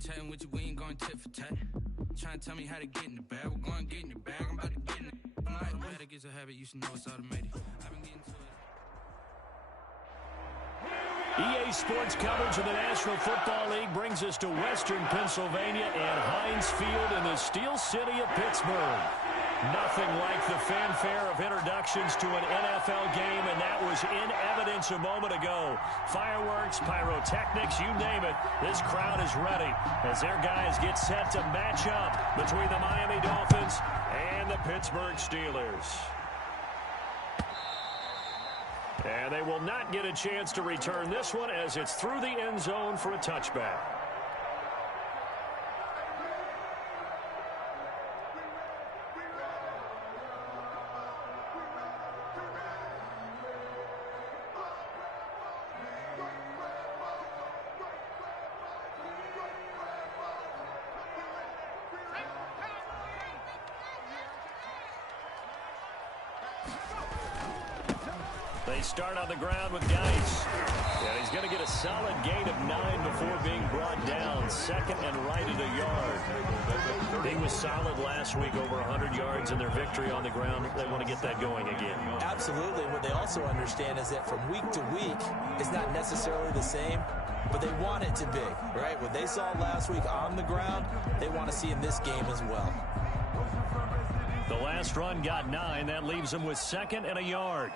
ain't chatting with you, we ain't going tit for tat. Trying to tell me how to get in the bag. We're going to get in your bag, I'm about to get in it. I'm like, the way that gets a habit, you should know it's automated. I've been getting to it. EA Sports coverage of the National Football League brings us to Western Pennsylvania and Heinz Field in the Steel City of Pittsburgh. Nothing like the fanfare of introductions to an NFL game, and that was in evidence a moment ago. Fireworks, pyrotechnics, you name it. This crowd is ready as their guys get set to match up between the Miami Dolphins and the Pittsburgh Steelers. And they will not get a chance to return this one as it's through the end zone for a touchback. They start on the ground with Geis. And he's going to get a solid gain of 9 before being brought down. Second and right at a yard. He was solid last week, over 100 yards in their victory on the ground. They want to get that going again. Absolutely. What they also understand is that from week to week, it's not necessarily the same, but they want it to be, right? What they saw last week on the ground, they want to see in this game as well. The last run got 9. That leaves them with second and a yard.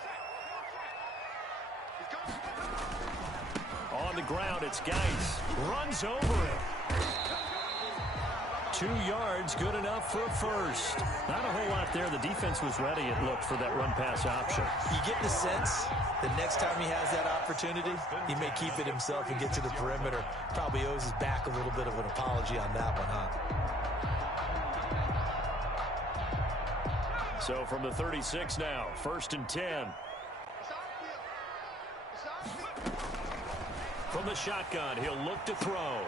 On the ground, it's Geis. Runs over him. 2 yards, good enough for a first. Not a whole lot there. The defense was ready, it looked, for that run-pass option. You get the sense the next time he has that opportunity, he may keep it himself and get to the perimeter. Probably owes his back a little bit of an apology on that one, huh? So from the 36 now, 1st and 10. From the shotgun, he'll look to throw.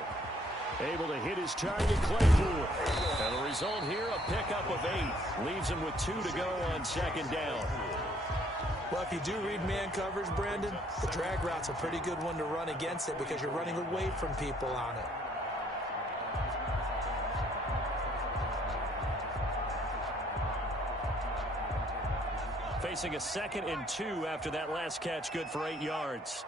Able to hit his target, Claypool. And the result here, a pickup of 8. Leaves him with 2 to go on second down. Well, if you do read man coverage, Brandon, the drag route's a pretty good one to run against it because you're running away from people on it. Facing a 2nd and 2 after that last catch, good for 8 yards.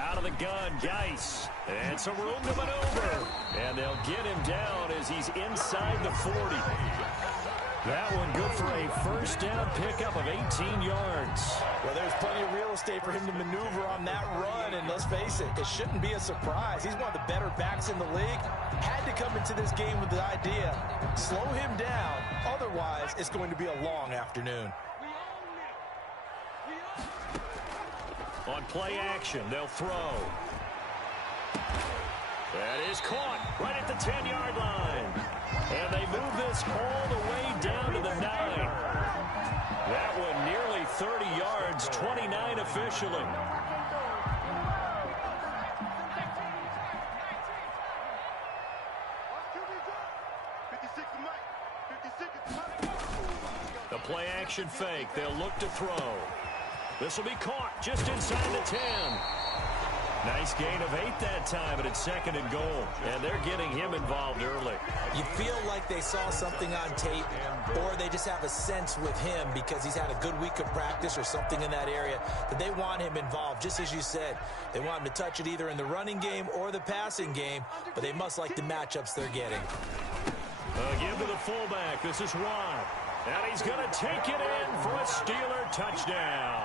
Out of the gun, Geis. And some room to maneuver. And they'll get him down as he's inside the 40. That one good for a first down pickup of 18 yards. Well, there's plenty of real estate for him to maneuver on that run. And let's face it, it shouldn't be a surprise. He's one of the better backs in the league. Had to come into this game with the idea, slow him down. Otherwise, it's going to be a long afternoon. On play action, they'll throw. That is caught right at the 10-yard line. And they move this all the way down to the 9. That one nearly 30 yards, 29 officially. The play action fake, they'll look to throw. This will be caught just inside the 10. Nice gain of 8 that time, but it's 2nd and goal. And they're getting him involved early. You feel like they saw something on tape, or they just have a sense with him because he's had a good week of practice or something in that area that they want him involved, just as you said. They want him to touch it either in the running game or the passing game, but they must like the matchups they're getting. Give to the fullback. This is Watt. And he's going to take it in for a Steeler touchdown.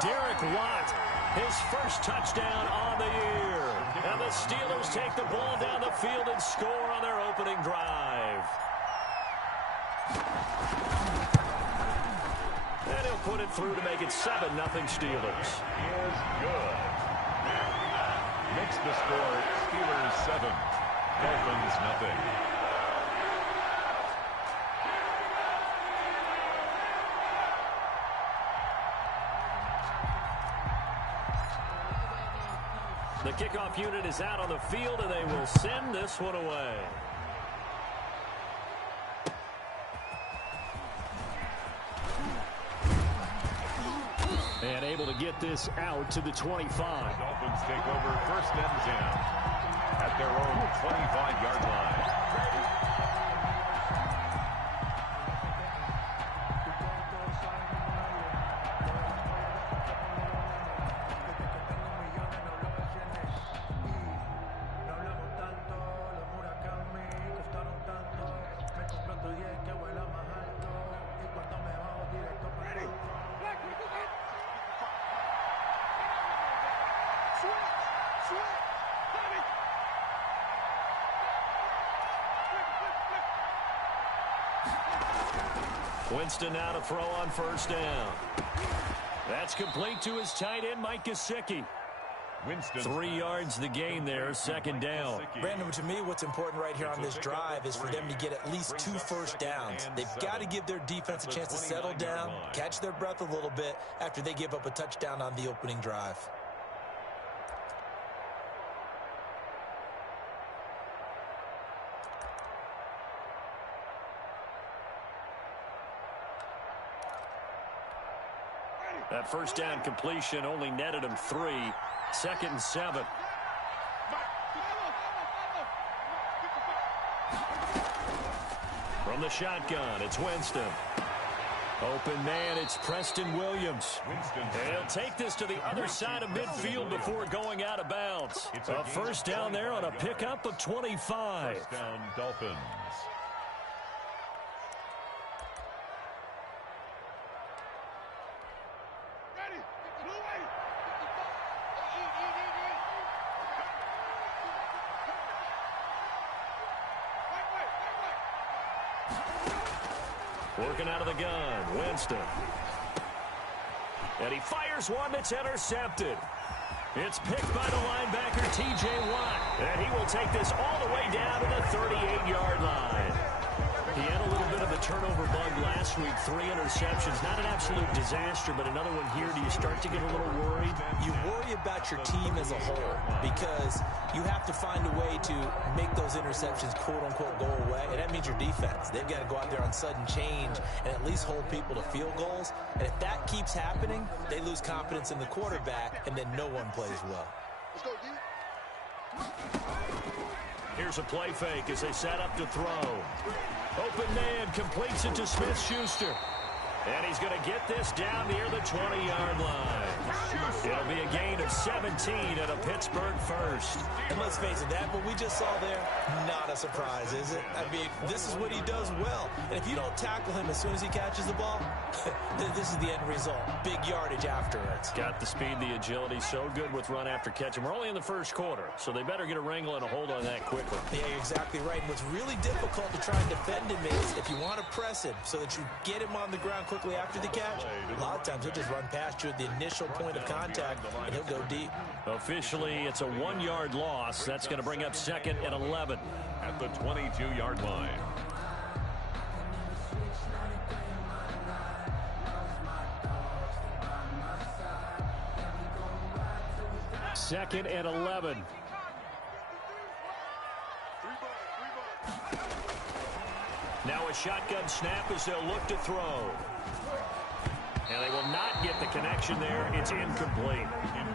Derek Watt, his first touchdown on the year. And the Steelers take the ball down the field and score on their opening drive. And he'll put it through to make it 7-0 Steelers. Is good. Makes the score Steelers 7, Dolphins nothing. The kickoff unit is out on the field, and they will send this one away. And able able to get this out to the 25. Dolphins take over 1st and 10 at their own 25-yard line. Winston now to throw on 1st down. That's complete to his tight end, Mike Gesicki. Winston. 3 yards the gain there, 2nd down. Brandon, to me, what's important right here on this drive is for them to get at least 2 first downs. They've got to give their defense a chance to settle down, catch their breath a little bit after they give up a touchdown on the opening drive. That 1st down completion only netted him 3. 2nd and 7. From the shotgun, it's Winston. Open man, it's Preston Williams. He'll take this to the other side of midfield before going out of bounds. A 1st down there on a pickup of 25. 1st down, Dolphins. Working out of the gun, Winston. And he fires one that's intercepted. It's picked by the linebacker, T.J. Watt. And he will take this all the way down to the 38-yard line. He had a little bit of a turnover bug last week, 3 interceptions. Not an absolute disaster, but another one here. Do you start to get a little worried? You worry about your team as a whole because you have to find a way to make those interceptions, quote-unquote, go away, and that means your defense. They've got to go out there on sudden change and at least hold people to field goals. And if that keeps happening, they lose confidence in the quarterback, and then no one plays well. Let's go, D. Here's a play fake as they set up to throw. Open man completes it to Smith-Schuster. And he's going to get this down near the 20-yard line. It'll be a gain of 17 and a Pittsburgh 1st. And let's face it, that what we just saw there, not a surprise, is it? I mean, this is what he does well. And if you don't tackle him as soon as he catches the ball, this is the end result. Big yardage afterwards. Got the speed, the agility, so good with run after catch. And we're only in the 1st quarter, so they better get a wrangle and a hold on that quickly. Yeah, you're exactly right. And what's really difficult to try and defend him is if you want to press him so that you get him on the ground quickly after the catch, a lot of times he'll just run past you at the initial point of contact, and he'll go deep. Officially, it's a 1-yard loss. That's going to bring up 2nd and 11. At the 22-yard line. Second and 11. Now a shotgun snap as they'll look to throw. And they will not get the connection there. It's incomplete.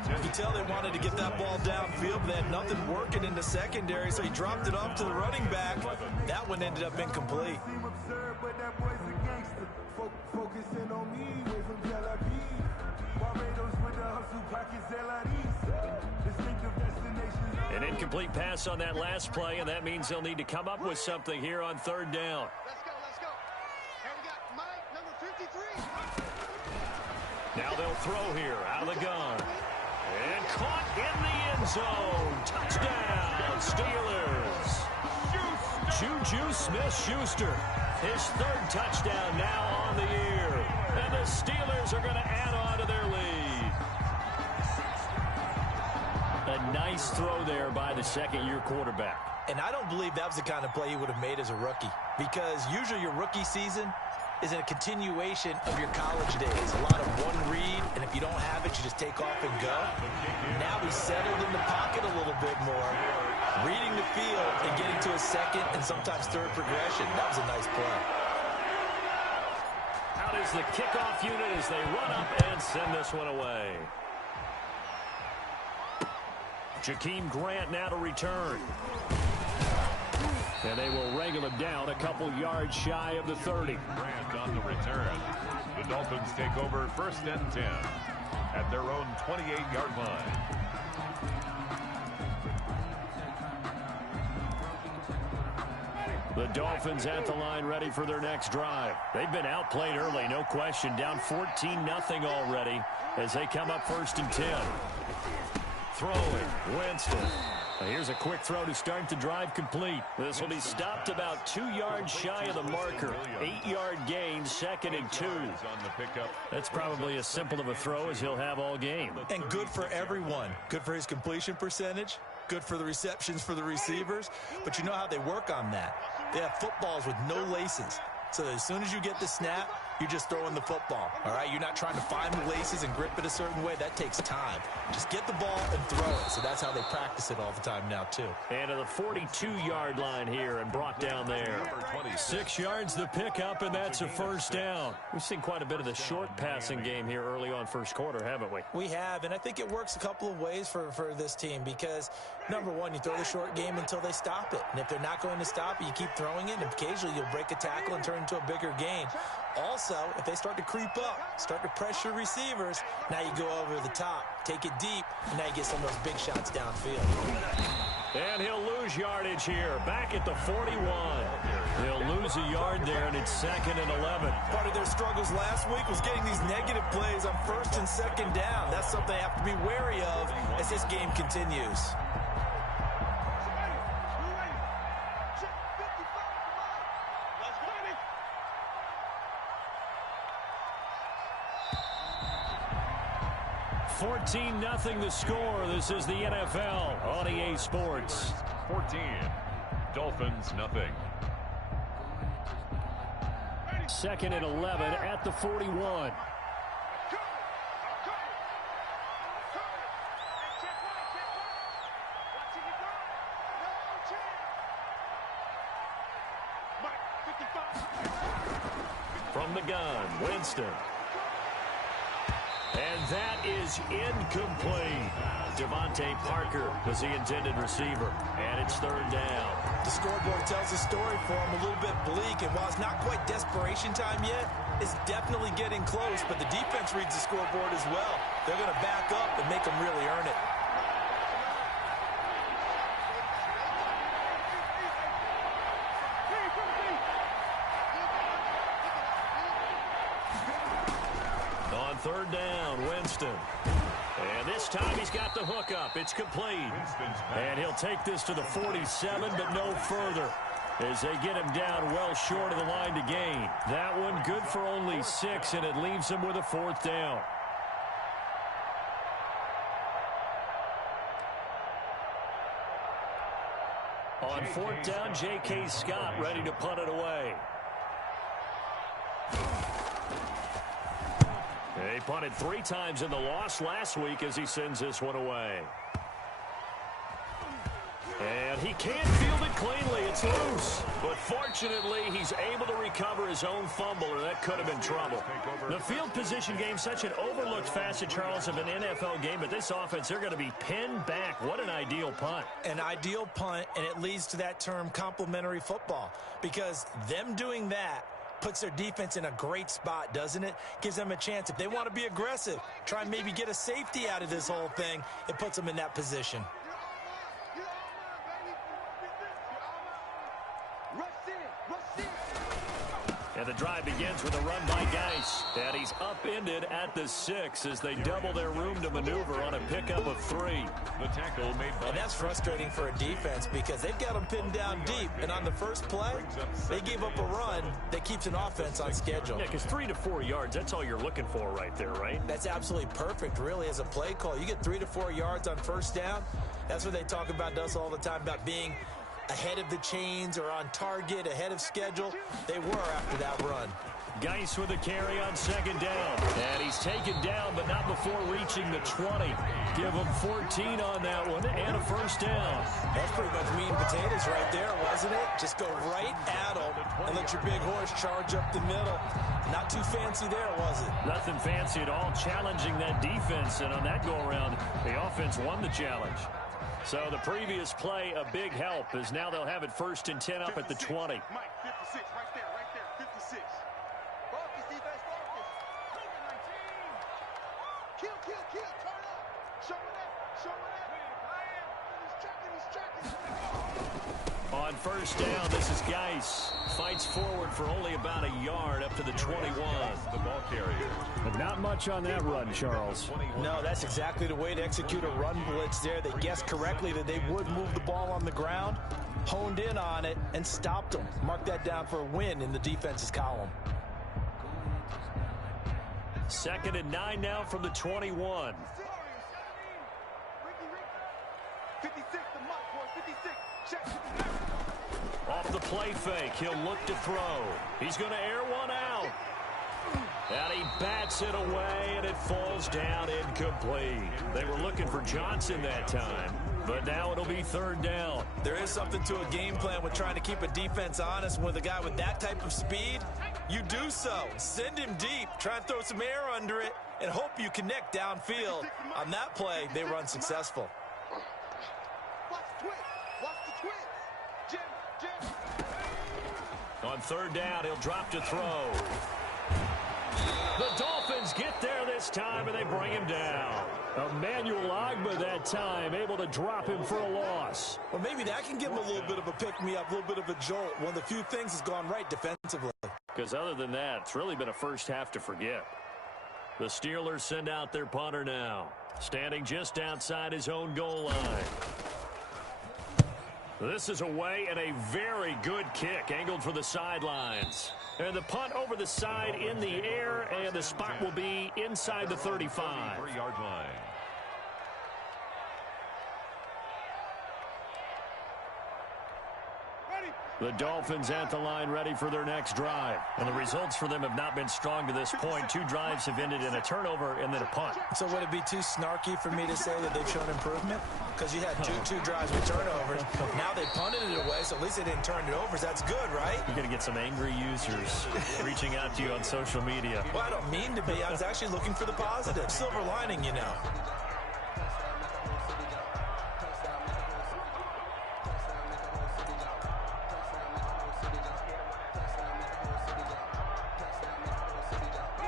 You can tell they wanted to get that ball downfield, but they had nothing working in the secondary, so he dropped it off to the running back. That one ended up incomplete. An incomplete pass on that last play, and that means they'll need to come up with something here on 3rd down. Let's go, let's go. Here we got Mike, number 53. Now they'll throw here out of the gun. And caught in the end zone. Touchdown, Steelers. Juju Smith-Schuster. His 3rd touchdown now on the year. And the Steelers are going to add on to their lead. A nice throw there by the 2nd-year quarterback. And I don't believe that was the kind of play he would have made as a rookie, because usually your rookie season is a continuation of your college days. A lot of one read, and if you don't have it, you just take off and go. Now he's settled in the pocket a little bit more, reading the field and getting to a 2nd and sometimes 3rd progression. That was a nice play. Out is the kickoff unit as they run up and send this one away. Jakeem Grant now to return. And they will wrangle him down a couple yards shy of the 30. Grant on the return. The Dolphins take over 1st and 10 at their own 28-yard line. The Dolphins at the line ready for their next drive. They've been outplayed early, no question. Down 14-0 already as they come up 1st and 10. Throwing, Winston. Now here's a quick throw to start the drive complete. This will be stopped about 2 yards shy of the marker. 8-yard gain, 2nd and 2. That's probably as simple of a throw as he'll have all game. And good for everyone. Good for his completion percentage. Good for the receptions for the receivers. But you know how they work on that. They have footballs with no laces. So as soon as you get the snap, you're just throwing the football. All right, you're not trying to find the laces and grip it a certain way. That takes time. Just get the ball and throw it. So that's how they practice it all the time now, too. And to the 42-yard line here and brought down there. 6 yards the pickup, and that's a 1st down. We've seen quite a bit of the short passing game here early on 1st quarter, haven't we? We have, and I think it works a couple of ways for this team because, number one, you throw the short game until they stop it. And if they're not going to stop it, you keep throwing it, and occasionally you'll break a tackle and turn into a bigger gain. Also, if they start to creep up, start to pressure receivers, now you go over the top, take it deep, and now you get some of those big shots downfield. And he'll lose yardage here, back at the 41. He'll lose a yard there, and it's 2nd and 11. Part of their struggles last week was getting these negative plays on 1st and 2nd down. That's something they have to be wary of as this game continues. Nothing the score. This is the NFL on EA Sports. 14. Dolphins, nothing. 2nd and 11 at the 41. From the gun, Winston. And that is incomplete. Devontae Parker was the intended receiver. And it's 3rd down. The scoreboard tells the story for him, a little bit bleak. And while it's not quite desperation time yet, it's definitely getting close. But the defense reads the scoreboard as well. They're going to back up and make them really earn it. On 3rd down, Winston. And this time he's got the hook up. It's complete. And he'll take this to the 47, but no further, as they get him down well short of the line to gain. That one good for only 6, and it leaves him with a 4th down. On 4th down, J.K. Scott ready to punt it away. He punted 3 times in the loss last week as he sends this one away. And he can't field it cleanly. It's loose. But fortunately, he's able to recover his own fumble, or that could have been trouble. The field position game, such an overlooked facet, Charles, of an NFL game. But this offense, they're going to be pinned back. What an ideal punt. An ideal punt, and it leads to that term complementary football. Because them doing that puts their defense in a great spot, doesn't it? Gives them a chance. If they want to be aggressive, try and maybe get a safety out of this whole thing, it puts them in that position. And the drive begins with a run by Geis. And he's upended at the 6 as they double their room to maneuver on a pickup of 3. The tackle made by... And that's frustrating for a defense because they've got them pinned down deep. And on the first play, they gave up a run that keeps an offense on schedule. Yeah, because 3 to 4 yards, that's all you're looking for right there, right? That's absolutely perfect, really, as a play call. You get 3 to 4 yards on 1st down. That's what they talk about us all the time, about being ahead of the chains or on target, ahead of schedule. They were after that run. Geis with a carry on second down. And he's taken down, but not before reaching the 20. Give him 14 on that one and a first down. That's pretty much meat and potatoes right there, wasn't it? Just go right at him and let your big horse charge up the middle. Not too fancy there, was it? Nothing fancy at all, challenging that defense. And on that go-around, the offense won the challenge. So the previous play, a big help, as now they'll have it 1st and 10 up at the 20. Mike, 56, right there, 56. Focus, defense, focus. Kill, turn up. Show it up. He's tracking. On first down, this is Geis. Fights forward for only about a yard up to the 21. The ball carrier. But not much on that run, Charles. No, that's exactly the way to execute a run blitz there. They guessed correctly that they would move the ball on the ground, honed in on it, and stopped them. Mark that down for a win in the defense's column. 2nd and 9 now from the 21. 56, the mark, boy, 56. Check. Off the play fake, he'll look to throw. He's going to air one out. And he bats it away, and it falls down incomplete. They were looking for Johnson that time, but now it'll be 3rd down. There is something to a game plan with trying to keep a defense honest. With a guy with that type of speed, you do so. Send him deep, try and throw some air under it, and hope you connect downfield. On that play, they were unsuccessful. Watch the twins. Jim. On 3rd down, he'll drop to throw. The Dolphins get there this time, and they bring him down. Emmanuel Ogbah that time, able to drop him for a loss. Well, maybe that can give him a little bit of a pick-me-up, a little bit of a jolt. One of the few things has gone right defensively. Because other than that, it's really been a first half to forget. The Steelers send out their punter now, standing just outside his own goal line. This is away and a very good kick, angled for the sidelines. And the punt over the side in the air, and the spot will be inside the 35. 3-yard line. The Dolphins at the line, ready for their next drive. And the results for them have not been strong to this point. 2 drives have ended in a turnover and then a punt. So would it be too snarky for me to say that they've shown improvement? Because you had two drives with turnovers. Now they punted it away, so at least they didn't turn it over. That's good, right? You're going to get some angry users reaching out to you on social media. Well, I don't mean to be. I was actually looking for the positive. Silver lining, you know.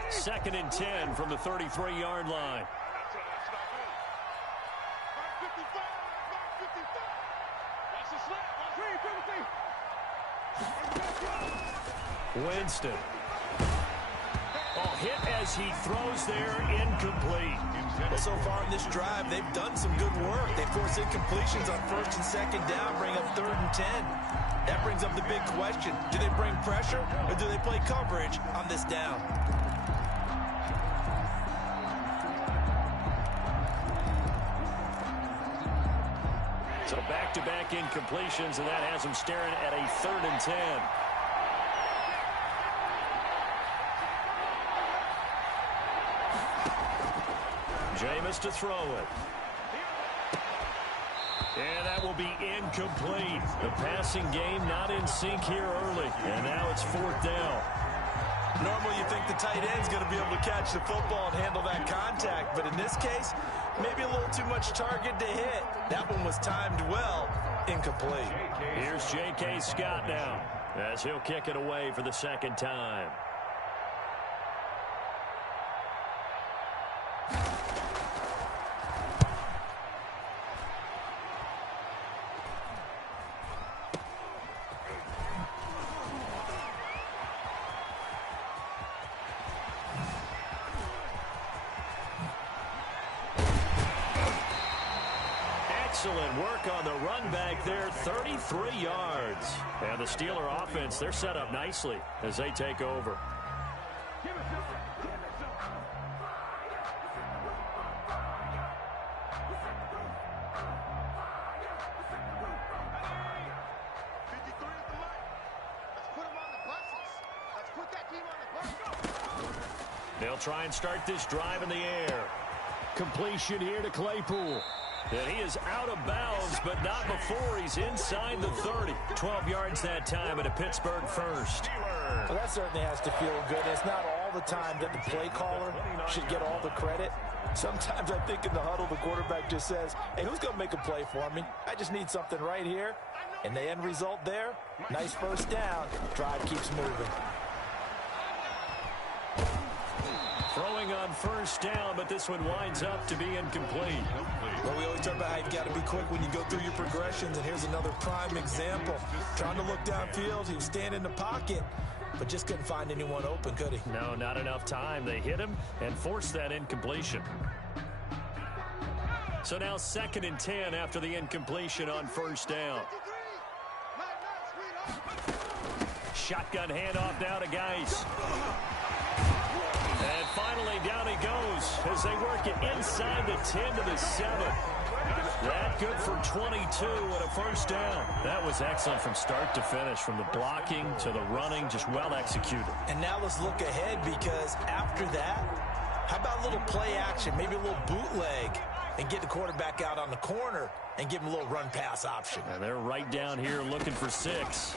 Second and 10 from the 33-yard line. Winston. Hit as he throws there, incomplete. Well, so far in this drive, they've done some good work. They force incompletions on 1st and 2nd down, bring up 3rd and 10. That brings up the big question. Do they bring pressure, or do they play coverage on this down? So back-to-back incompletions, and that has them staring at a 3rd and 10. Jameis to throw it. And that will be incomplete. The passing game not in sync here early. And now it's 4th down. Normally you think the tight end's going to be able to catch the football and handle that contact. But in this case, maybe a little too much target to hit. That one was timed well. Incomplete. Here's J.K. Scott now, as he'll kick it away for the 2nd time. Excellent work on the run back there, 33 yards. And the Steeler offense, they're set up nicely as they take over. Let's put him on the buses. Let's put that team on the bus. They'll try and start this drive in the air. Completion here to Claypool. And he is out of bounds, but not before he's inside the 30. 12 yards that time at a Pittsburgh first. Well, that certainly has to feel good. It's not all the time that the play caller should get all the credit. Sometimes I think in the huddle, the quarterback just says, hey, who's going to make a play for me? I just need something right here. And the end result there, nice first down. Drive keeps moving. Throwing on first down, but this one winds up to be incomplete. Well, we always talk about how you've got to be quick when you go through your progressions, and here's another prime example. Trying to look downfield, he was standing in the pocket, but just couldn't find anyone open, could he? No, not enough time. They hit him and forced that incompletion. So now 2nd and 10 after the incompletion on first down. Shotgun handoff now to Geis. And finally, down he goes as they work it inside the 10 to the 7. That good for 22 and a first down. That was excellent from start to finish, from the blocking to the running, just well executed. And now let's look ahead, because after that, how about a little play action, maybe a little bootleg, and get the quarterback out on the corner and give him a little run-pass option. And they're right down here looking for 6.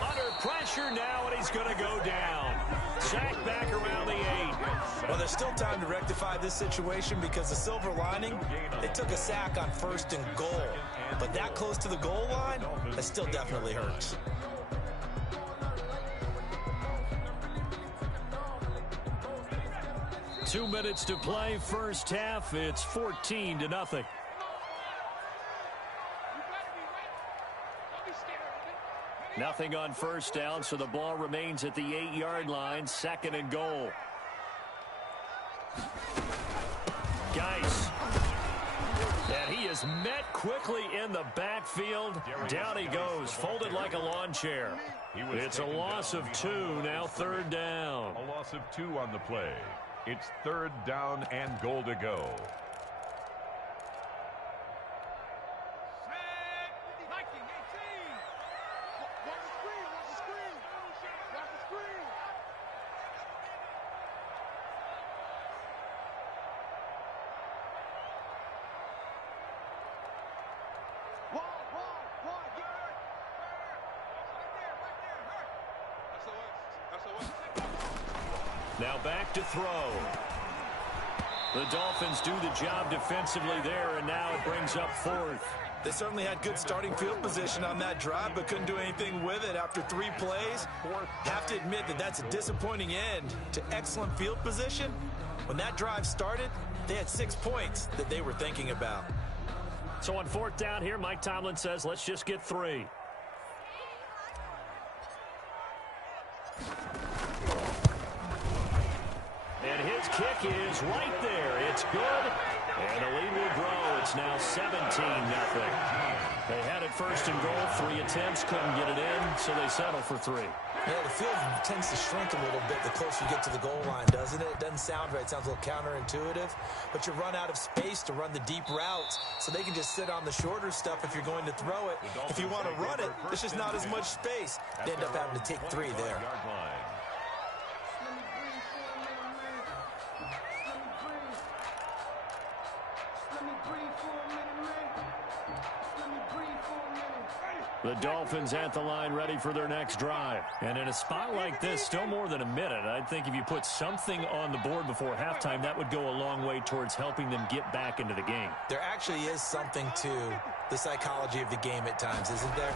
Under pressure now, and he's going to go down. Sacked back around the 8. Well, there's still time to rectify this situation, because the silver lining, they took a sack on 1st and goal. But that close to the goal line, that still definitely hurts. Two minutes to play, first half. It's 14-0. Nothing on first down, so the ball remains at the 8-yard line. 2nd and goal. Geis. And he is met quickly in the backfield. Down he goes, folded like a lawn chair. It's a loss of 2, now 3rd down. A loss of 2 on the play. It's 3rd down and goal to go. Now back to throw. The Dolphins do the job defensively there, and now it brings up 4th. They certainly had good starting field position on that drive, but couldn't do anything with it after 3 plays. Have to admit that that's a disappointing end to excellent field position. When that drive started, they had 6 points that they were thinking about. So on 4th down here, Mike Tomlin says, let's just get 3. And his kick is right there. It's good. And the lead will grow. It's now 17-0. They had it 1st and goal. 3 attempts. Couldn't get it in, so they settle for 3. Yeah, the field tends to shrink a little bit the closer you get to the goal line, doesn't it? It doesn't sound right. It sounds a little counterintuitive. But you run out of space to run the deep routes, so they can just sit on the shorter stuff if you're going to throw it. If you want to run it, there's just not as much space. They end up having to take 3 there. The Dolphins at the line ready for their next drive. And in a spot like this, still more than a minute, I think if you put something on the board before halftime, that would go a long way towards helping them get back into the game. There actually is something to the psychology of the game at times, isn't there?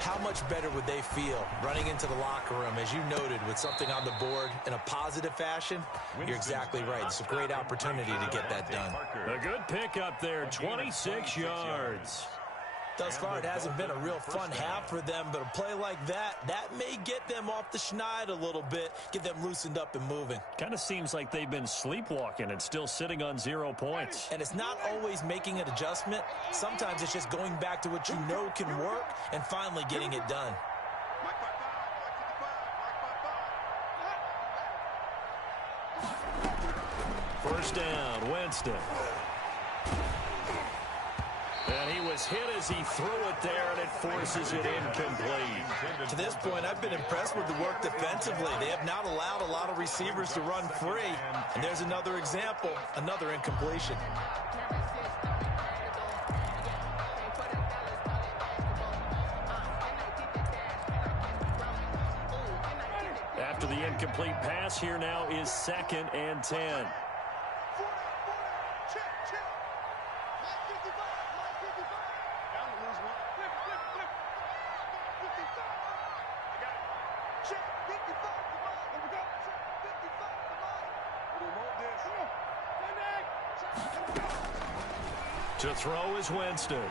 How much better would they feel running into the locker room, as you noted, with something on the board in a positive fashion? You're exactly right. It's a great opportunity to get that done. A good pickup there, 26 yards. Thus far, it hasn't been a real fun half for them, but a play like that may get them off the schneid a little bit, get them loosened up and moving. Kind of seems like they've been sleepwalking and still sitting on 0 points. And it's not always making an adjustment. Sometimes it's just going back to what you know can work and finally getting it done. First down, Winston. And he was was hit as he threw it there, and it forces it incomplete. To this point, I've been impressed with the work defensively. They have not allowed a lot of receivers to run free. And there's another example, another incompletion. After the incomplete pass, here now is 2nd and 10. To throw is Winston.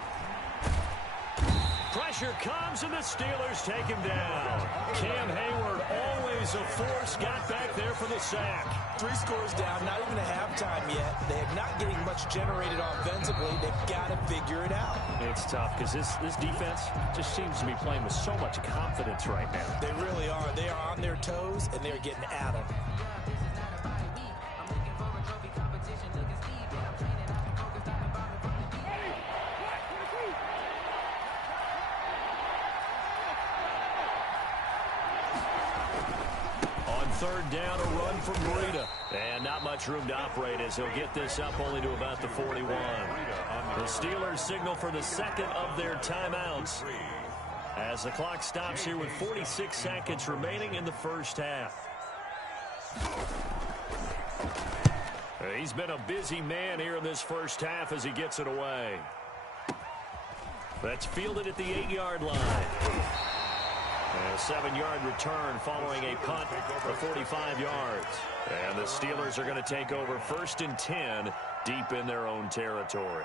Pressure comes, and the Steelers take him down. Cam Hayward, always a force, got back there for the sack. 3 scores down, not even a halftime yet. They are not getting much generated offensively. They've got to figure it out. It's tough because this defense just seems to be playing with so much confidence right now. They really are. They are on their toes, and they're getting at them. Third down, a run from Breida. And not much room to operate as he'll get this up only to about the 41. The Steelers signal for the second of their timeouts as the clock stops here with 46 seconds remaining in the first half. He's been a busy man here in this first half as he gets it away. That's fielded at the 8-yard line. A 7-yard return following a punt of 45 yards. And the Steelers are going to take over 1st and 10 deep in their own territory.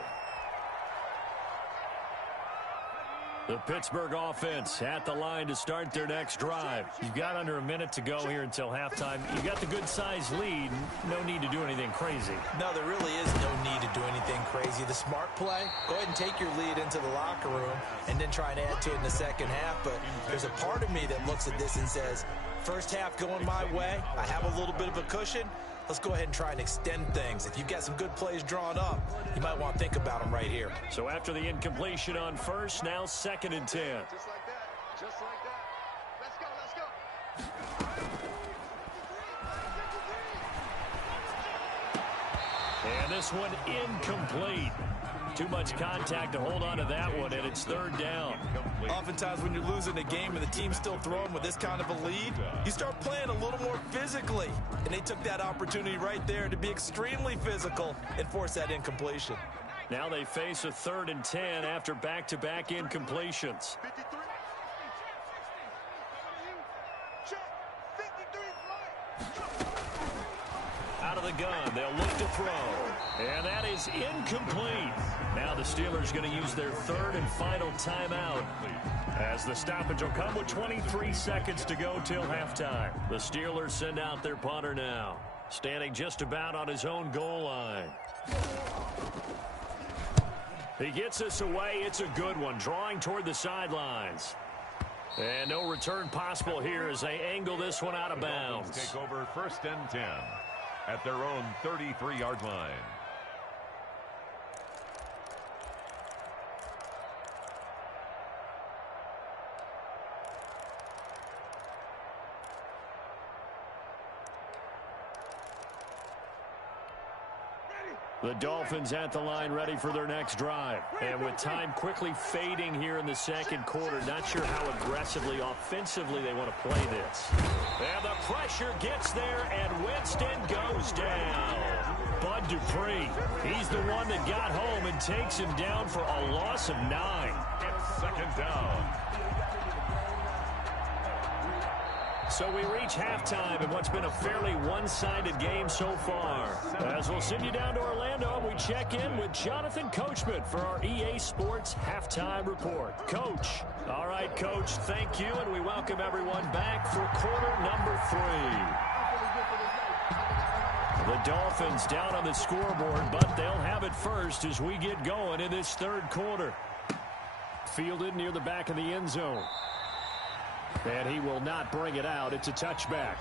The Pittsburgh offense at the line to start their next drive. You've got under a minute to go here until halftime. You've got the good-sized lead. No need to do anything crazy. No, there really is no need to do anything crazy. The smart play, go ahead and take your lead into the locker room and then try and add to it in the second half. But there's a part of me that looks at this and says, first half going my way, I have a little bit of a cushion. Let's go ahead and try and extend things. If you've got some good plays drawn up, you might want to think about them right here. So after the incompletion on first, now 2nd and 10. Just like that. Just like that. Let's go. Let's go. And this one incomplete. Too much contact to hold on to that one, and it's 3rd down. Oftentimes when you're losing a game and the team's still throwing with this kind of a lead, you start playing a little more physically. And they took that opportunity right there to be extremely physical and force that incompletion. Now they face a 3rd and 10 after back-to-back incompletions. 53. Check. 53. Out of the gun, they'll look to throw. And that is incomplete. Now the Steelers going to use their 3rd and final timeout as the stoppage will come with 23 seconds to go till halftime. The Steelers send out their punter now, standing just about on his own goal line. He gets us away. It's a good one, drawing toward the sidelines. And no return possible here as they angle this one out of bounds. Take over 1st and 10 at their own 33-yard line. The Dolphins at the line ready for their next drive. And with time quickly fading here in the second quarter, not sure how aggressively, offensively they want to play this. And the pressure gets there, and Winston goes down. Bud Dupree, he's the one that got home and takes him down for a loss of 9. It's 2nd down. So we reach halftime in what's been a fairly one-sided game so far. As we'll send you down to Orlando, we check in with Jonathan Coachman for our EA Sports Halftime Report. Coach. All right, Coach, thank you, and we welcome everyone back for quarter number 3. The Dolphins down on the scoreboard, but they'll have it first as we get going in this 3rd quarter. Fielded near the back of the end zone. And he will not bring it out. It's a touchback.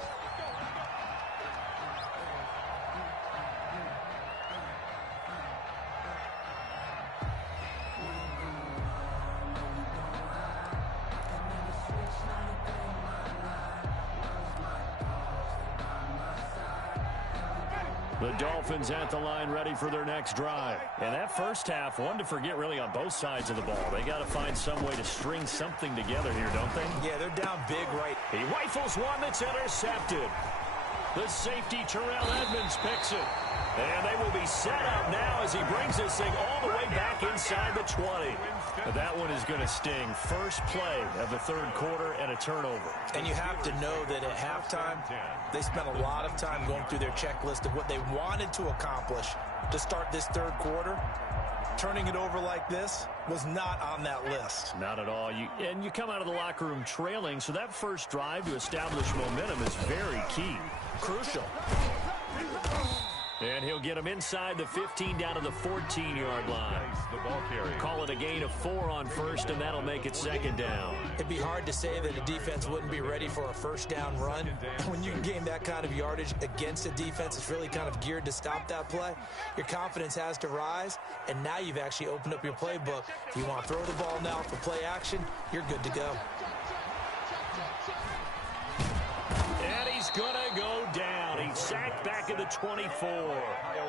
The Dolphins at the line ready for their next drive. And that first half, one to forget really on both sides of the ball. They got to find some way to string something together here, don't they? Yeah, they're down big right. He rifles one that's intercepted. The safety, Terrell Edmonds, picks it. And they will be set up now as he brings this thing all the way back inside the 20. That one is going to sting. First play of the third quarter and a turnover. And you have to know that at halftime, they spent a lot of time going through their checklist of what they wanted to accomplish to start this third quarter. Turning it over like this was not on that list. Not at all. And you come out of the locker room trailing, so that first drive to establish momentum is very key. Crucial. And he'll get him inside the 15 down to the 14-yard line. Call it a gain of 4 on first, and that'll make it second down. It'd be hard to say that a defense wouldn't be ready for a first down run. When you can gain that kind of yardage against a defense that's really kind of geared to stop that play, your confidence has to rise, and now you've actually opened up your playbook. If you want to throw the ball now for play action, you're good to go. And he's going to go down. He's sacked back at the 24.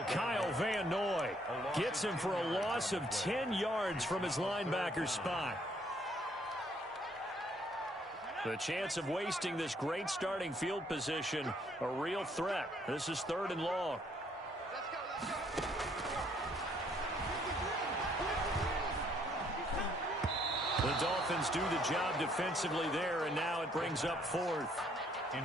Kyle Van Noy gets him for a loss of 10 yards from his linebacker spot. The chance of wasting this great starting field position, a real threat. This is 3rd and long. The Dolphins do the job defensively there, and now it brings up 4th.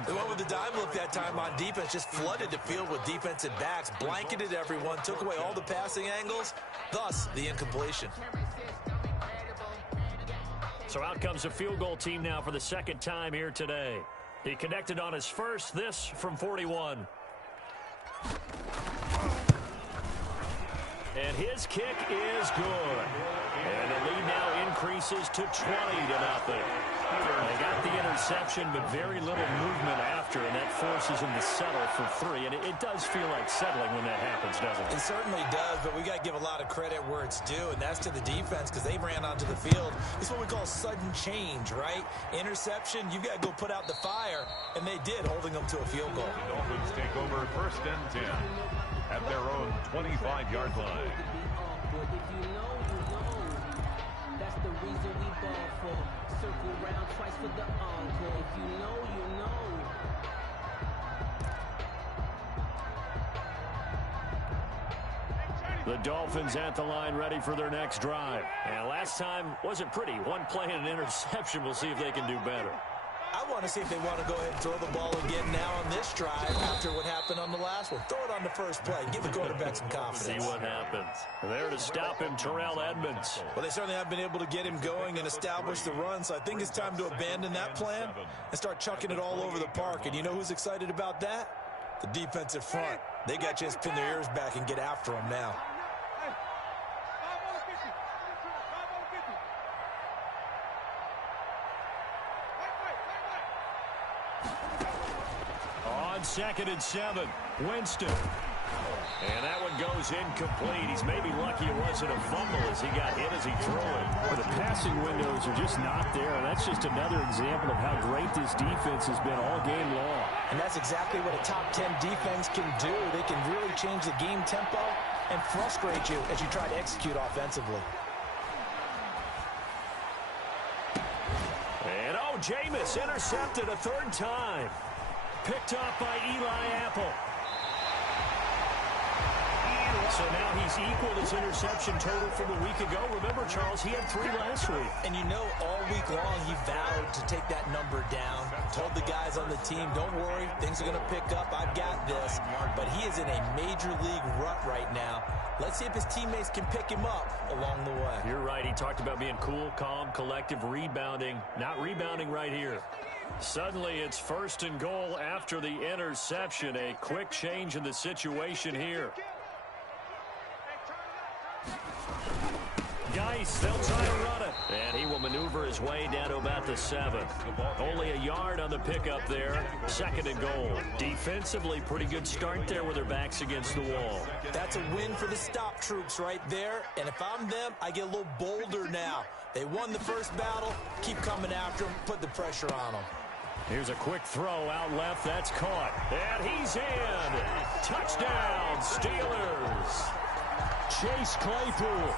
They went with the dime look that time on defense, just flooded the field with defensive backs, blanketed everyone, took away all the passing angles, thus the incompletion. So out comes a field goal team now for the second time here today. He connected on his first, this from 41. And his kick is good. And the lead now increases to 20-0. They got the interception, but very little movement after, and that forces them to settle for 3. And it does feel like settling when that happens, doesn't it? It certainly does, but we got to give a lot of credit where it's due, and that's to the defense because they ran onto the field. It's what we call sudden change, right? Interception, you got to go put out the fire, and they did, holding them to a field goal. The Dolphins take over 1st and 10 at their own 25-yard line. That's the reason we ball for. Circle round twice for the encore. If you know, you know. The Dolphins at the line ready for their next drive. And last time wasn't pretty. One play and an interception. We'll see if they can do better. I want to see if they want to go ahead and throw the ball again now on this drive after what happened on the last one. Throw it on the first play. Give the quarterback some confidence. See what happens. There to stop him, Terrell Edmonds. Well, they certainly have been able to get him going and establish the run, so I think it's time to abandon that plan and start chucking it all over the park. And you know who's excited about that? The defensive front. They got a chance to pin their ears back and get after him now. On 2nd and 7, Winston. And that one goes incomplete. He's maybe lucky it wasn't a fumble as he got hit as he threw it. Well, the passing windows are just not there. That's just another example of how great this defense has been all game long. And that's exactly what a top 10 defense can do. They can really change the game tempo and frustrate you as you try to execute offensively. And Jameis intercepted a 3rd time. Picked off by Eli Apple. So now he's equaled his interception total from a week ago. Remember, Charles, he had 3 last week. And you know, all week long he vowed to take that number down. Told the guys on the team, don't worry, things are going to pick up. I've got this. But he is in a major league rut right now. Let's see if his teammates can pick him up along the way. You're right. He talked about being cool, calm, collective, rebounding. Not rebounding right here. Suddenly, it's 1st and goal after the interception. A quick change in the situation here. Geis, they'll try to run it. And he will maneuver his way down to about the 7. Only a yard on the pickup there. 2nd and goal. Defensively, pretty good start there with their backs against the wall. That's a win for the stop troops right there. And if I'm them, I get a little bolder now. They won the first battle. Keep coming after them. Put the pressure on them. Here's a quick throw out left. That's caught. And he's in. Touchdown, Steelers. Chase Claypool,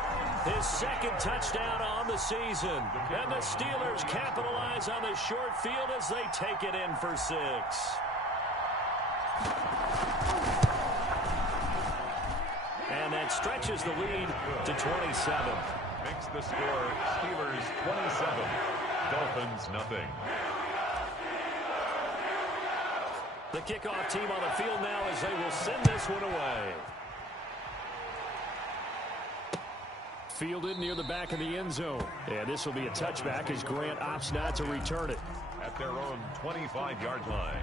his second touchdown on the season. And the Steelers capitalize on the short field as they take it in for 6. And that stretches the lead to 27. Makes the score Steelers 27, Dolphins nothing. The kickoff team on the field now as they will send this one away. Fielded near the back of the end zone. And this will be a touchback as Grant opts not to return it. At their own 25-yard line.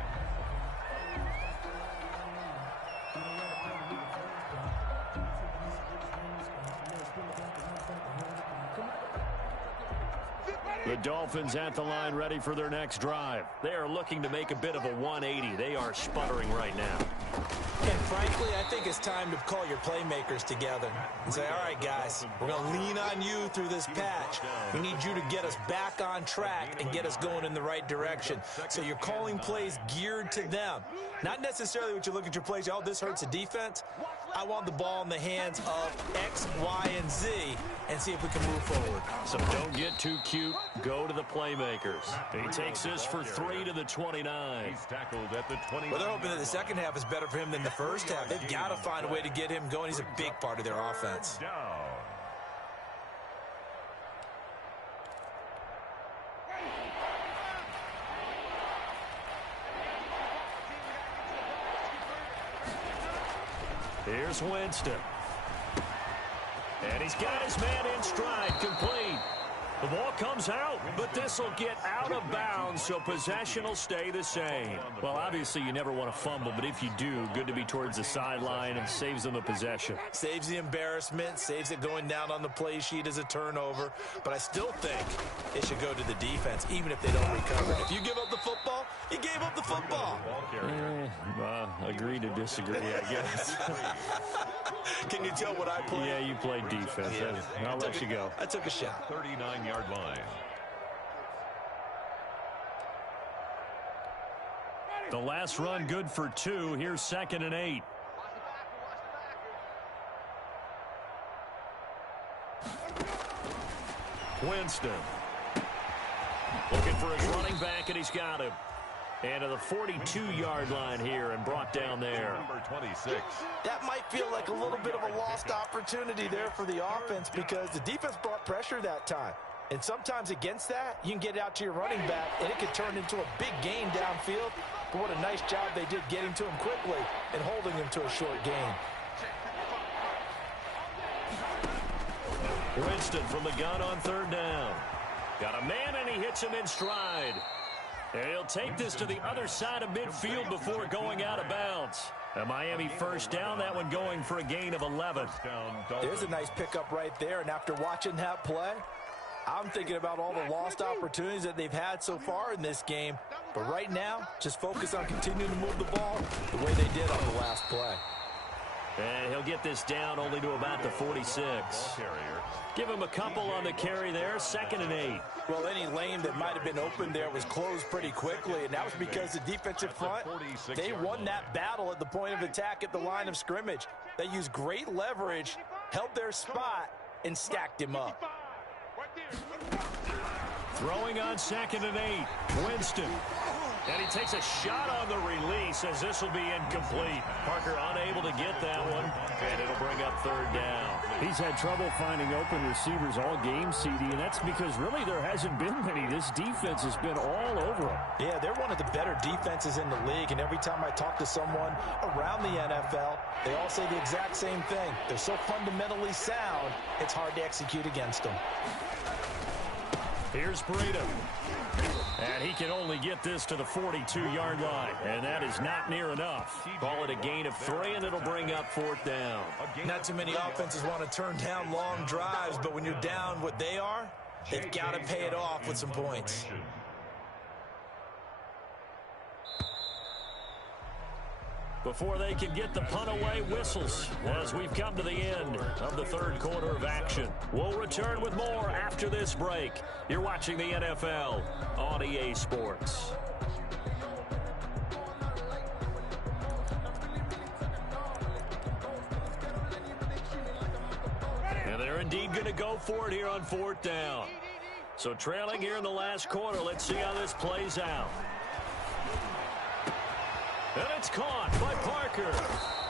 The Dolphins at the line ready for their next drive. They are looking to make a bit of a 180. They are sputtering right now. And frankly, I think it's time to call your playmakers together and say, all right, guys, we're going to lean on you through this patch. We need you to get us back on track and get us going in the right direction. So you're calling plays geared to them. Not necessarily what you look at your plays, oh, this hurts the defense. I want the ball in the hands of X, Y, and Z and see if we can move forward. So don't get too cute. Go to the playmakers. He takes this for 3 to the 29. He's tackled at the 29. Well, they're hoping that the second half is better for him than the first half. They've got to find a way to get him going. He's a big part of their offense. Down. Here's Winston. And he's got his man in stride, complete. The ball comes out, but this will get out of bounds, so possession will stay the same. Well, obviously, you never want to fumble, but if you do, good to be towards the sideline and saves them the possession. Saves the embarrassment, saves it going down on the play sheet as a turnover. But I still think it should go to the defense, even if they don't recover. If you give up the football, you gave up the football. Agree to disagree, I guess. Can you tell what I played? Yeah, you played defense. Yeah. I'll let you go. I took a shot. 39-yard line. The last run good for 2. Here's 2nd and 8. Winston. Looking for his running back, and he's got him. And to the 42-yard line here and brought down there. Number 26. That might feel like a little bit of a lost opportunity there for the offense because the defense brought pressure that time. And sometimes against that, you can get it out to your running back, and it could turn into a big gain downfield. But what a nice job they did getting to him quickly and holding him to a short gain. Winston from the gun on 3rd down. Got a man, and he hits him in stride. And he'll take this to the other side of midfield before going out of bounds. A Miami first down, that one going for a gain of 11. There's a nice pickup right there, and after watching that play, I'm thinking about all the lost opportunities that they've had so far in this game. But right now, just focus on continuing to move the ball the way they did on the last play. And he'll get this down only to about the 46. Give him a couple on the carry there, 2nd and 8. Well, any lane that might have been open there was closed pretty quickly, and that was because the defensive front, they won that battle at the point of attack at the line of scrimmage. They used great leverage, held their spot, and stacked him up. Throwing on 2nd and 8, Winston. And he takes a shot on the release as this will be incomplete. Parker unable to get that one, and it'll bring up 3rd down. He's had trouble finding open receivers all game, CD, and that's because really there hasn't been many. This defense has been all over him. Yeah, they're one of the better defenses in the league, and every time I talk to someone around the NFL, they all say the exact same thing. They're so fundamentally sound, it's hard to execute against them. Here's Breida. And he can only get this to the 42-yard line. And that is not near enough. Call it a gain of 3, and it'll bring up 4th down. Not too many offenses want to turn down long drives, but when you're down what they are, they've got to pay it off with some points. Before they can get the punt away, whistles as we've come to the end of the 3rd quarter of action. We'll return with more after this break. You're watching the NFL on EA Sports. indeed going to go for it here on 4th down. So trailing here in the last quarter. Let's see how this plays out. And it's caught by Parker.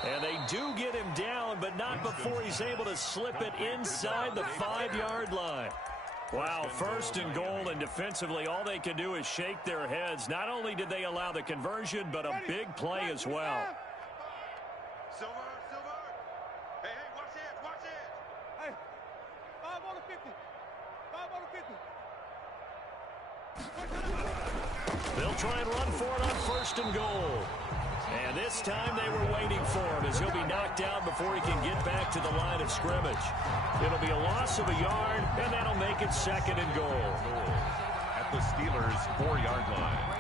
And they do get him down, but not before he's able to slip it inside the 5-yard line. Wow, 1st and goal, and defensively all they can do is shake their heads. Not only did they allow the conversion, but a big play as well. Silver. Hey, watch it. Hey, 5 on the 50. 5 on the 50. They'll try and run for it on 1st and goal. And this time they were waiting for him as he'll be knocked down before he can get back to the line of scrimmage. It'll be a loss of a yard, and that'll make it 2nd and goal. At the Steelers' 4-yard line.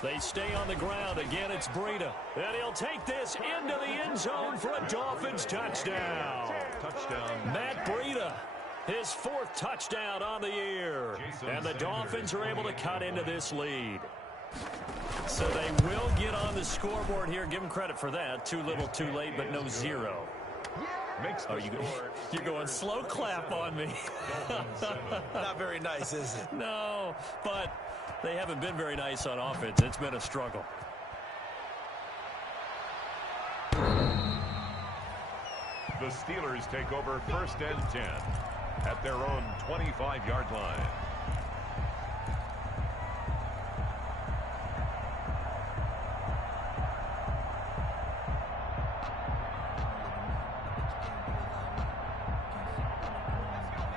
They stay on the ground. Again, it's Breida. And he'll take this into the end zone for a Dolphins touchdown. Matt Breida, his 4th touchdown on the year. And the Dolphins are able to cut into this lead. So they will get on the scoreboard here. Give them credit for that. Too little, too late, but no 0. Oh, you're going slow clap on me. Not very nice, is it? No, but they haven't been very nice on offense. It's been a struggle. The Steelers take over 1st and 10 at their own 25-yard line.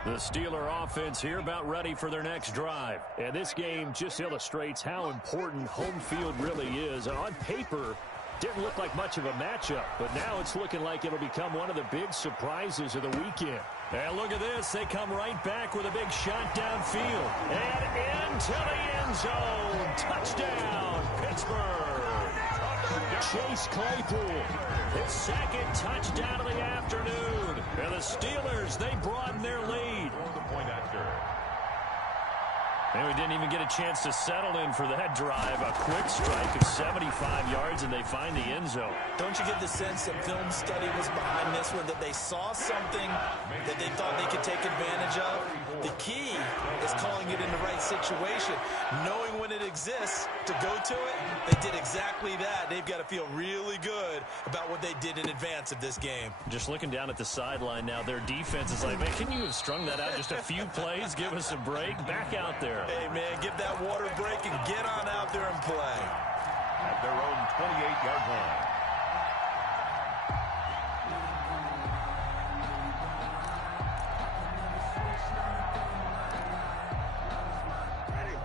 The Steeler offense here about ready for their next drive. And this game just illustrates how important home field really is. On paper, didn't look like much of a matchup, but now it's looking like it'll become one of the big surprises of the weekend. And look at this. They come right back with a big shot downfield. And into the end zone. Touchdown, Pittsburgh. Chase Claypool, his 2nd touchdown of the afternoon. And the Steelers, they broaden their lead. And we didn't even get a chance to settle in for that drive. A quick strike of 75 yards, and they find the end zone. Don't you get the sense that film study was behind this one, that they saw something that they thought they could take advantage of? The key is calling it in the right situation. Knowing when it exists to go to it, they did exactly that. They've got to feel really good about what they did in advance of this game. Just looking down at the sideline now, their defense is like, man, can you have strung that out just a few plays? Give us a break. Back out there. Hey, man, give that water break and get on out there and play. At their own 28-yard line.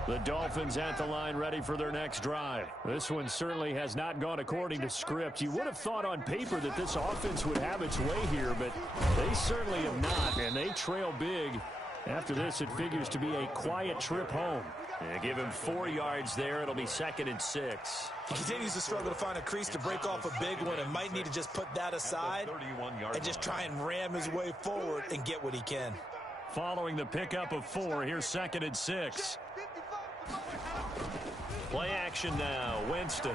The Dolphins at the line ready for their next drive. This one certainly has not gone according to script. You would have thought on paper that this offense would have its way here, but they certainly have not, and they trail big. After this, it figures to be a quiet trip home. Yeah, give him 4 yards there. It'll be 2nd and 6. He continues to struggle to find a crease to break off a big one and might need to just put that aside and just try and ram his way forward and get what he can. Following the pickup of 4, here's 2nd and 6. Play action now. Winston.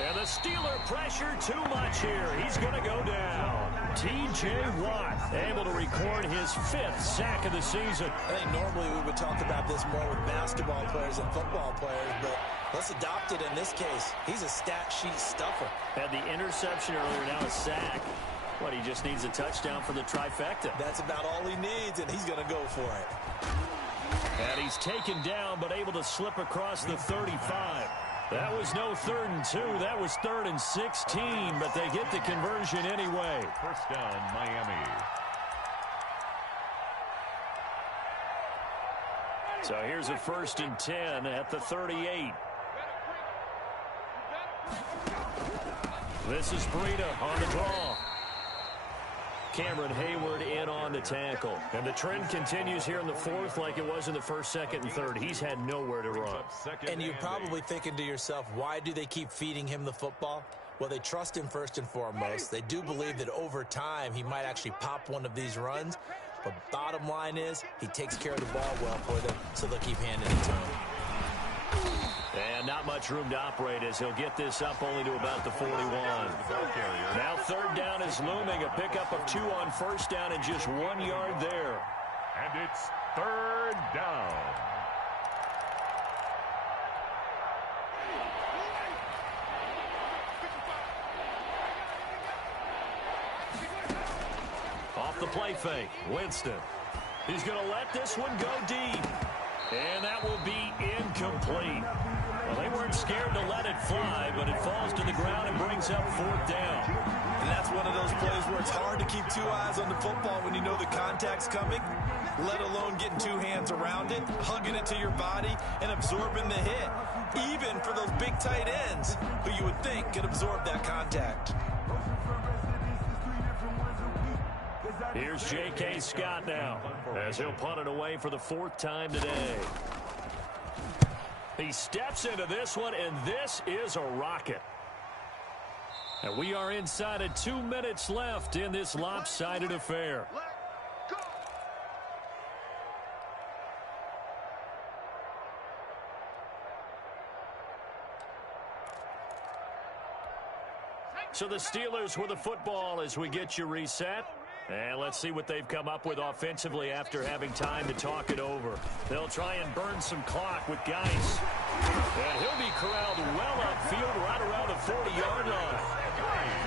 And the Steeler pressure too much here. He's going to go down. T.J. Watt able to record his 5th sack of the season. I think normally we would talk about this more with basketball players and football players, but let's adopt it in this case. He's a stat sheet stuffer. Had the interception earlier, now a sack. What, he just needs a touchdown for the trifecta. That's about all he needs, and he's going to go for it. And he's taken down, but able to slip across the 35. That was no 3rd and 2. That was 3rd and 16, but they get the conversion anyway. 1st down, Miami. So here's a 1st and 10 at the 38. This is Breida on the draw. Cameron Hayward in on the tackle. And the trend continues here in the 4th like it was in the 1st, 2nd, and 3rd. He's had nowhere to run. And you're probably thinking to yourself, why do they keep feeding him the football? Well, they trust him first and foremost. They do believe that over time he might actually pop one of these runs. But bottom line is, he takes care of the ball well for them, so they'll keep handing it to him. And not much room to operate as he'll get this up only to about the 41. Now third down is looming. A pickup of 2 on first down and just 1 yard there. And it's third down. Off the play fake, Winston. He's going to let this one go deep. And that will be incomplete. Well, they weren't scared to let it fly, but it falls to the ground and brings up fourth down. And that's one of those plays where it's hard to keep 2 eyes on the football when you know the contact's coming, let alone getting 2 hands around it, hugging it to your body, and absorbing the hit, even for those big tight ends who you would think could absorb that contact. Here's J.K. Scott now as he'll punt it away for the 4th time today. He steps into this one, and this is a rocket. And we are inside of 2 minutes left in this lopsided affair. So the Steelers with the football as we get you reset. And let's see what they've come up with offensively after having time to talk it over. They'll try and burn some clock with Geis. And he'll be corralled well upfield right around the 40-yard line.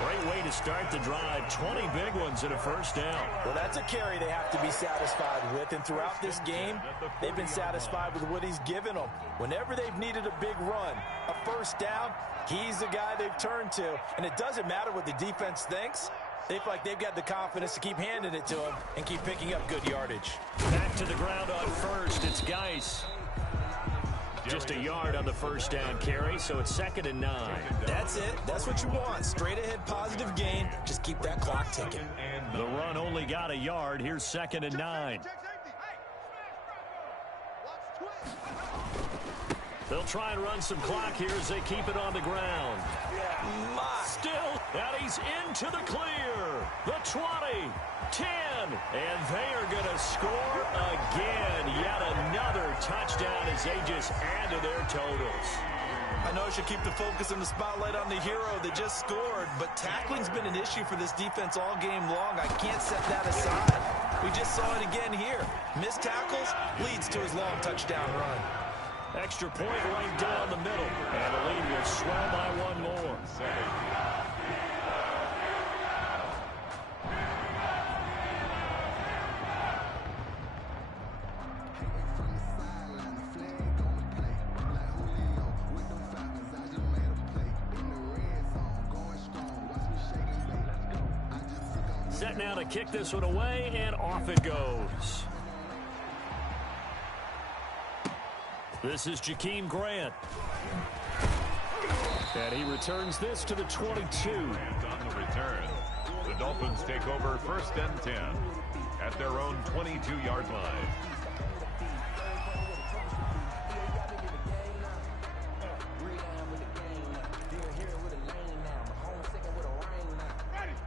Great way to start the drive. 20 big ones and a first down. Well, that's a carry they have to be satisfied with. And throughout this game, they've been satisfied with what he's given them. Whenever they've needed a big run, a first down, he's the guy they've turned to. And it doesn't matter what the defense thinks. They feel like they've got the confidence to keep handing it to him and keep picking up good yardage. Back to the ground on first. It's Geis. Just a yard on the first down carry, so it's 2nd and 9. That's it. That's what you want. Straight ahead positive gain. Just keep that clock ticking. The run only got a yard. Here's 2nd and 9. They'll try and run some clock here as they keep it on the ground. Still, and he's into the clear. The 20, 10, and they are going to score again. Yet another touchdown as they just add to their totals. I know I should keep the focus and the spotlight on the hero that just scored, but tackling's been an issue for this defense all game long. I can't set that aside. We just saw it again here. Missed tackles leads to his long touchdown run. Extra point right down the middle. And the lead will swell by 1 more. Set now to kick this one away, and off it goes. This is Jakeem Grant. And he returns this to the 22. And on the return, the Dolphins take over 1st and 10 at their own 22-yard line.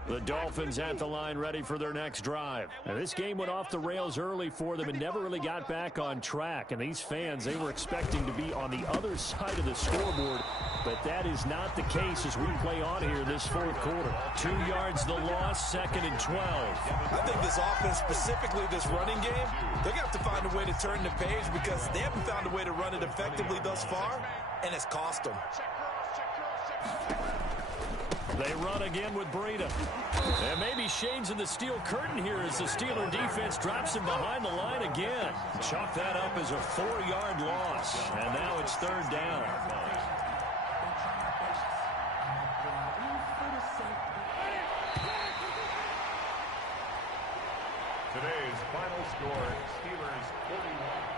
The Dolphins at the line ready for their next drive. And this game went off the rails early for them and never really got back on track. And these fans, they were expecting to be on the other side of the scoreboard. But that is not the case as we play on here this 4th quarter. 2 yards the loss, 2nd and 12. I think this offense, specifically this running game, they're going to have to find a way to turn the page because they haven't found a way to run it effectively thus far, and it's cost them. They run again with Breida. And maybe Shane's in the steel curtain here as the Steeler defense drops him behind the line again. Chalk that up as a 4-yard loss. And now it's 3rd down. Today's final score, Steelers 41.